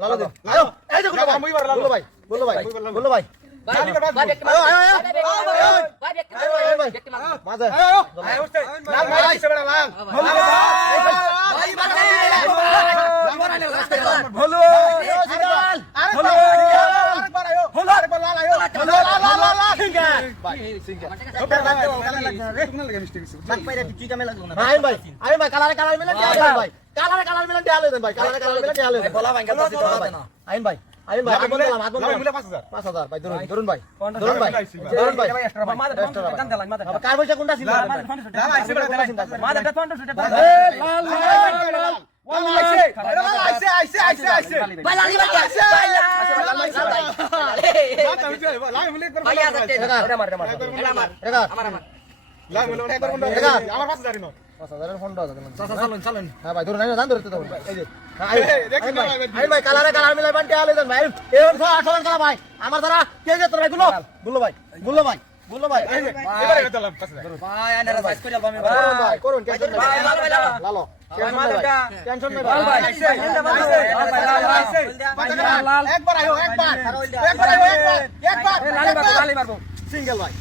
লালো দে আয়ো এই যে গুলো ভাই গুলো ভাই গুলো ভাই মাঝে আইন ভাই হাত বন্ধ হাত বন্ধ 5000 ভাই ধরুন ভাই ধরুন ভাই ধরুন ভাই কার পয়সা কোনটা ছিল মাদা 500 টাকা লাল লাল আইছে ভাই লালি ভাই আইছে ভাই এটা মার আমার 5000 নো 5000 ফোন দাও চালুন হ্যাঁ ভাই ধরুন না ধরতে দাও এই যে আই ভাই কালারে কালার মিলাই বান্টি আলে দেন ভাই এরকম 800 টাকা ভাই আমার দ্বারা কে যে তোরা গুলো ভাই এবারে দিলাম 5000 ভাই আনারা সাইজ করে আলবামে ভাই করুন টেনশন নাই লালো টেনশন নাই ভাই লাল একবার আয়ো একবার লালি মারবো সিঙ্গেল ভাই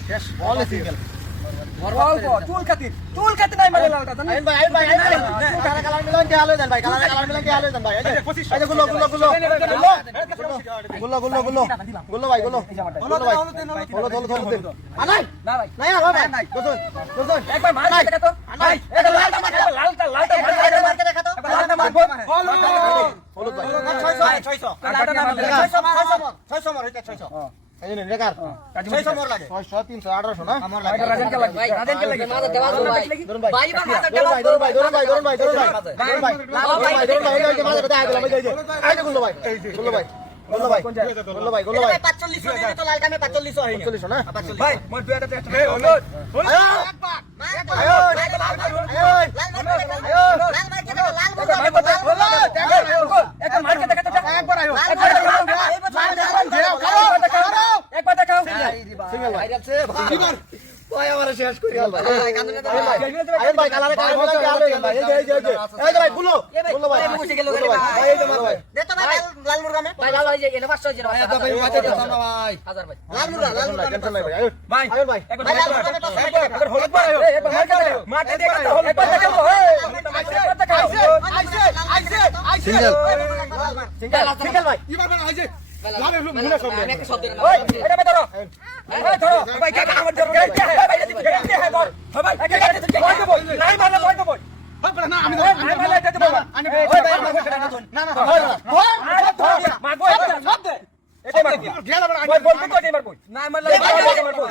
অনলি সিঙ্গেল চুল খাতির নাই মারে লালটা জানেন ভাই কালার কালার মিলান কে আলো দেন ভাই কালার মিলান কে আলো দেন ভাই এই যে গুলো ভাই গুলো আনাই না ভাই নাই দোসন একবার মার দেখা তো ভাই এটা লালটা মার দেখা তো লালটা মারবো হলুদ ভাই 600 লালটা না 600 মার এটা 600 এই নে রেকার 600 মোর লাগে 600 300 1800 না আমার লাগে রাজন কে লাগে মাথা দেওয়া দো ভাই ভাই মাথা দেওয়া ধরুন ভাই মাথা দেওয়া দিলাম এই যে গুলো ভাই 45 তো লালটা মে 45 হয় 45 না ভাই মোর দুইটা টেস্ট হলুদ সিঙ্গেল ভাই ভাই আমার শেষ করি ভাই আরে ভাই কালারে কালার মিলা কে আলো ভাই এই যে ভাই গুলো ভাই মুছে গেল ভাই এই যে মার ভাই দে তো ভাই লাল মুরগা মে ভাই লাল ভাই যে এনে 500 ভাই ভাই মাতে দাও না ভাই 1000 ভাই লাল মুরগা টেনশন নাই ভাই আয়ো ভাই একবার হলুদ ভাই একবার মারকে দেখা তো হলুদ ভাই দেখাবো আইছে সিঙ্গেল ভাই এবার ভাই আইছে লাভে মুনা সব আমি একটা শব্দ দেন ওই এটা মে ধরো ধরো ভাই কে আমার ধরো ভাই কে হে বল ভাই কে দেবো নাই মারলে বল দেবো না আমি মারলে এটা দেবো আমি না মারবো সব দে এটা মারবো গেল বল বল কই মারবো না মারলে মারবো